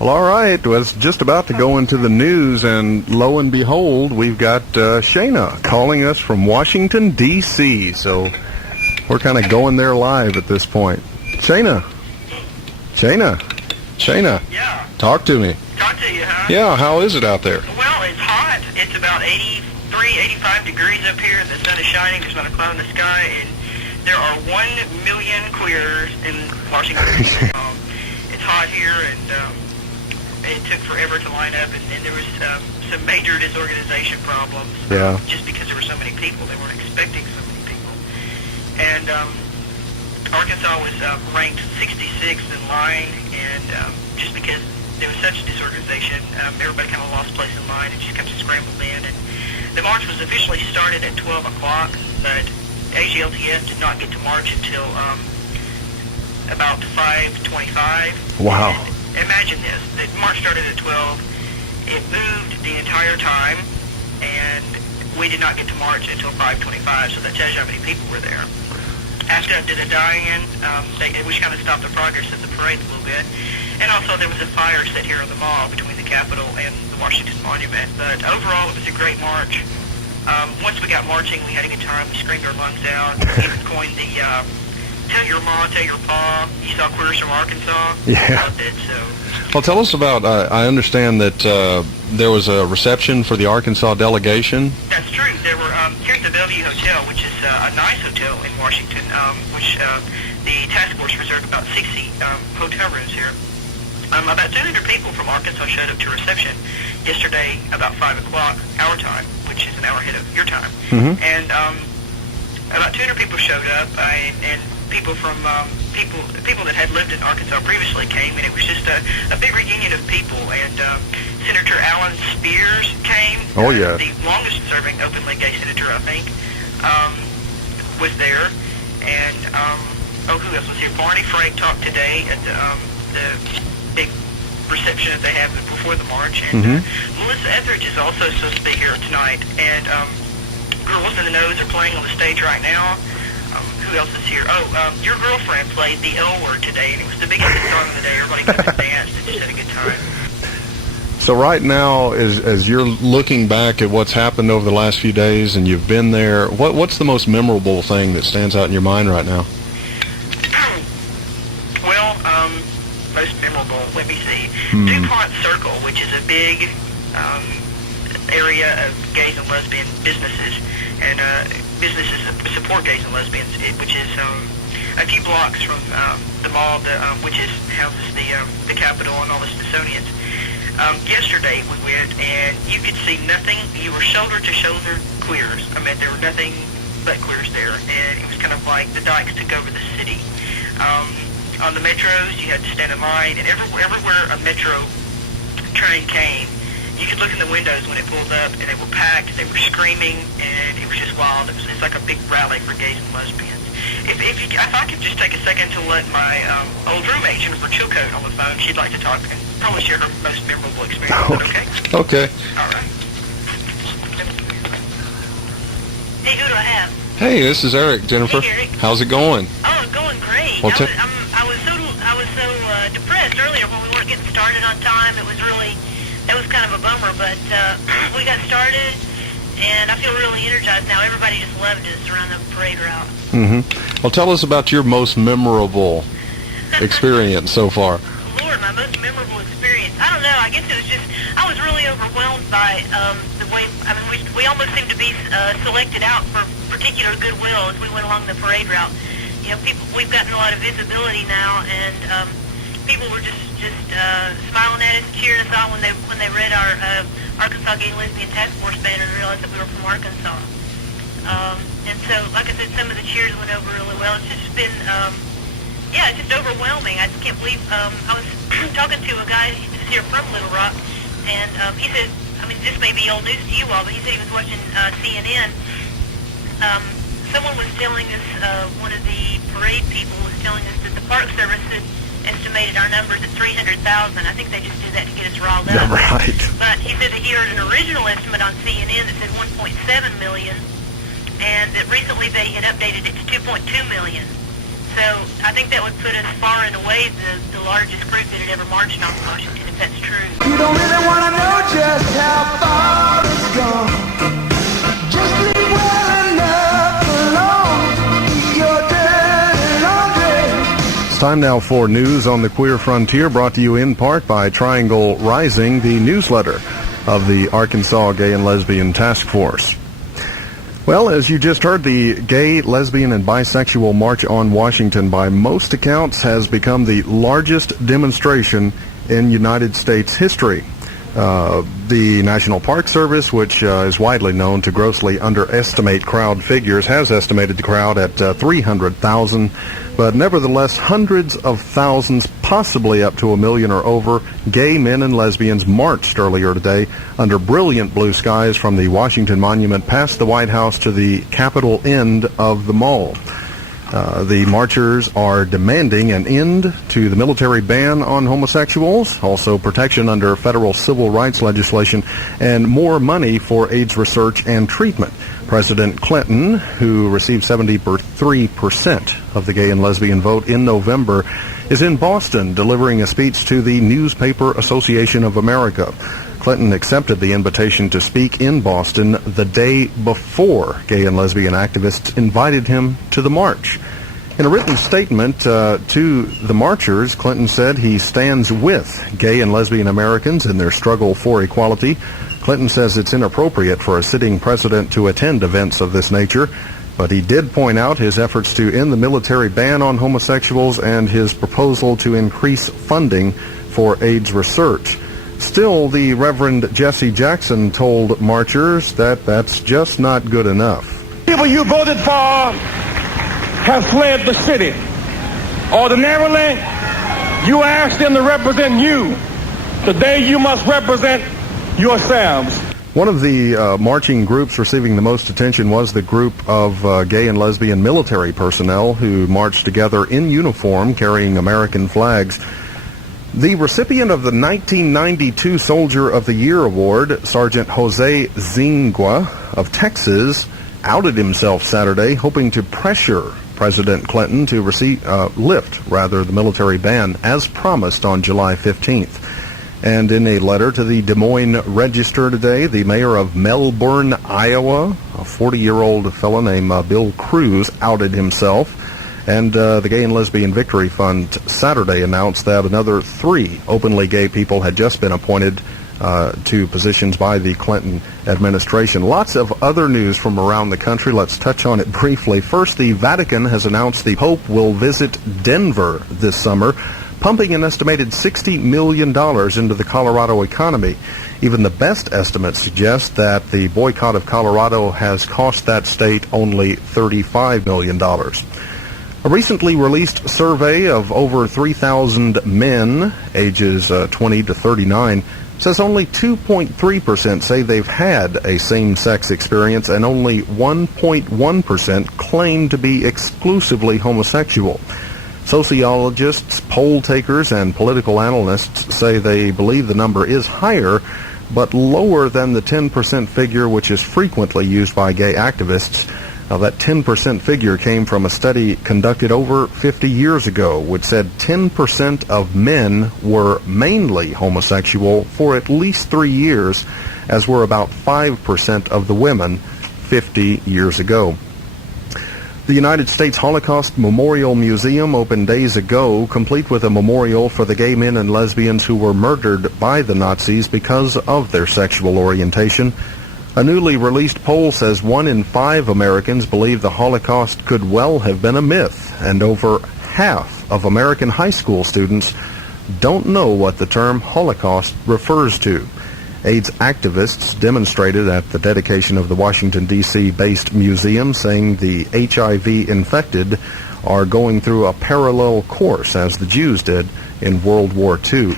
Well, all right. Well, it's just about to go into the news, and lo and behold, we've got Shayna calling us from Washington, D.C., so we're kind of going there live at this point. Shayna. Yeah. Talk to me. Talk to you, huh? Yeah, how is it out there? Well, it's hot. It's about 83, 85 degrees up here. The sun is shining. There's not a cloud in the sky, and there are 1 million queers in Washington. It's hot here, and it took forever to line up, and there was some major disorganization problems. Yeah. Just because there were so many people. They weren't expecting so many people. And Arkansas was ranked 66th in line, and just because there was such disorganization, everybody kind of lost place in line and just kept scrambled in. And the march was officially started at 12 o'clock, but AGLTS did not get to march until about 5:25. Wow. And imagine this, the march started at 12, it moved the entire time, and we did not get to march until 5:25, so that tells you how many people were there. After I did a die-in, which kind of stopped the progress of the parade a little bit. And also there was a fire set here in the mall between the Capitol and the Washington Monument. But overall, it was a great march. Once we got marching, we had a good time. We screamed our lungs out. We even coined the tell your ma, tell your pa, you saw queers from Arkansas. Yeah. Loved it, so. Well, tell us about, I understand that there was a reception for the Arkansas delegation. That's true. There were, here at the Bellevue Hotel, which is a nice hotel in Washington, which the task force reserved about 60 hotel rooms here. About 200 people from Arkansas showed up to reception yesterday about 5 o'clock our time, which is an hour ahead of your time. Mm-hmm. And about 200 people showed up, and people from people that had lived in Arkansas previously came, and it was just a big reunion of people. And Senator Alan Spears came. Oh, yeah. The longest-serving openly gay senator, I think, was there. And who else was here? Barney Frank talked today at the big reception that they have before the march. And Melissa Etheridge is also supposed to be here tonight. And Girls in the Nose are playing on the stage right now. Who else is here? Your girlfriend played the L Word today, and it was the biggest song of the day. Everybody came and danced and just had a good time. So right now, as you're looking back at what's happened over the last few days, and you've been there, what's the most memorable thing that stands out in your mind right now? Well, most memorable, let me see. DuPont Circle, which is a big area of gays and lesbian businesses, and businesses that support gays and lesbians, which is a few blocks from the mall, which houses the Capitol and all the Smithsonian's. Yesterday we went, and you could see nothing. You were shoulder-to-shoulder queers. I mean, there were nothing but queers there, and it was kind of like the dykes took over the city. On the metros, you had to stand in line, and everywhere a metro train came, you could look in the windows when it pulled up, and they were packed, they were screaming, and it was just wild. It's like a big rally for gays and lesbians. If I could just take a second to let my old roommate, Jennifer Chilcote, on the phone, she'd like to talk and probably share her most memorable experience. Is that okay? Okay. All right. Hey, who do I have? Hey, this is Eric, Jennifer. Hey, Eric. How's it going? Oh, it's going great. Well, I was so depressed earlier when we weren't getting started on time. It was kind of a bummer, but we got started, and I feel really energized now. Everybody just loved us around the parade route. Mm-hmm. Well, tell us about your most memorable experience so far. Lord, my most memorable experience. I don't know. I guess it was just I was really overwhelmed by the way. I mean, we almost seemed to be selected out for particular goodwill as we went along the parade route. You know, we've gotten a lot of visibility now, and people were just smiling at us, cheering us on when they read our Arkansas Gay Lesbian Task Force banner and realized that we were from Arkansas. And so, like I said, some of the cheers went over really well. It's just been, it's just overwhelming. I just can't believe, I was talking to a guy who's here from Little Rock, and he said, I mean, this may be old news to you all, but he said he was watching CNN. Someone was telling us, one of the parade people was telling us that the Park Service had estimated our numbers at 300,000. I think they just did that to get us riled up. Yeah, right. But he said that he heard an original estimate on CNN that said 1.7 million, and that recently they had updated it to 2.2 million. So I think that would put us far and away the largest group that had ever marched on Washington, if that's true. You don't really want to know just how far it's gone. Just leave well enough alone. Eat your dirty laundry. It's time now for News on the Queer Frontier, brought to you in part by Triangle Rising, the newsletter of the Arkansas Gay and Lesbian Task Force. Well, as you just heard, the Gay, Lesbian, and Bisexual March on Washington, by most accounts, has become the largest demonstration in United States history. The National Park Service, which is widely known to grossly underestimate crowd figures, has estimated the crowd at 300,000, but nevertheless hundreds of thousands, possibly up to 1 million or over, gay men and lesbians marched earlier today under brilliant blue skies from the Washington Monument past the White House to the Capitol end of the mall. The marchers are demanding an end to the military ban on homosexuals, also protection under federal civil rights legislation, and more money for AIDS research and treatment. President Clinton, who received 73% of the gay and lesbian vote in November, is in Boston delivering a speech to the Newspaper Association of America. Clinton accepted the invitation to speak in Boston the day before gay and lesbian activists invited him to the march. In a written statement to the marchers, Clinton said he stands with gay and lesbian Americans in their struggle for equality. Clinton says it's inappropriate for a sitting president to attend events of this nature, but he did point out his efforts to end the military ban on homosexuals and his proposal to increase funding for AIDS research. Still, the Reverend Jesse Jackson told marchers that that's just not good enough. People you voted for have fled the city. Ordinarily, you asked them to represent you. Today, you must represent yourselves. One of the marching groups receiving the most attention was the group of gay and lesbian military personnel who marched together in uniform carrying American flags. The recipient of the 1992 Soldier of the Year Award, Sergeant Jose Zingua of Texas, outed himself Saturday, hoping to pressure President Clinton to lift the military ban as promised on July 15th. And in a letter to the Des Moines Register today, the mayor of Melbourne, Iowa, a 40-year-old fellow named Bill Cruz, outed himself. And the Gay and Lesbian Victory Fund Saturday announced that another 3 openly gay people had just been appointed to positions by the Clinton administration. Lots of other news from around the country. Let's touch on it briefly. First, the Vatican has announced the Pope will visit Denver this summer, pumping an estimated $60 million into the Colorado economy. Even the best estimates suggest that the boycott of Colorado has cost that state only $35 million. A recently released survey of over 3,000 men ages 20 to 39 says only 2.3% say they've had a same-sex experience, and only 1.1% claim to be exclusively homosexual. Sociologists, poll takers, and political analysts say they believe the number is higher, but lower than the 10% figure which is frequently used by gay activists. Now, that 10% figure came from a study conducted over 50 years ago, which said 10% of men were mainly homosexual for at least 3 years, as were about 5% of the women 50 years ago. The United States Holocaust Memorial Museum opened days ago, complete with a memorial for the gay men and lesbians who were murdered by the Nazis because of their sexual orientation. A newly released poll says 1 in 5 Americans believe the Holocaust could well have been a myth, and over half of American high school students don't know what the term Holocaust refers to. AIDS activists demonstrated at the dedication of the Washington, D.C. based museum, saying the HIV-infected are going through a parallel course as the Jews did in World War II.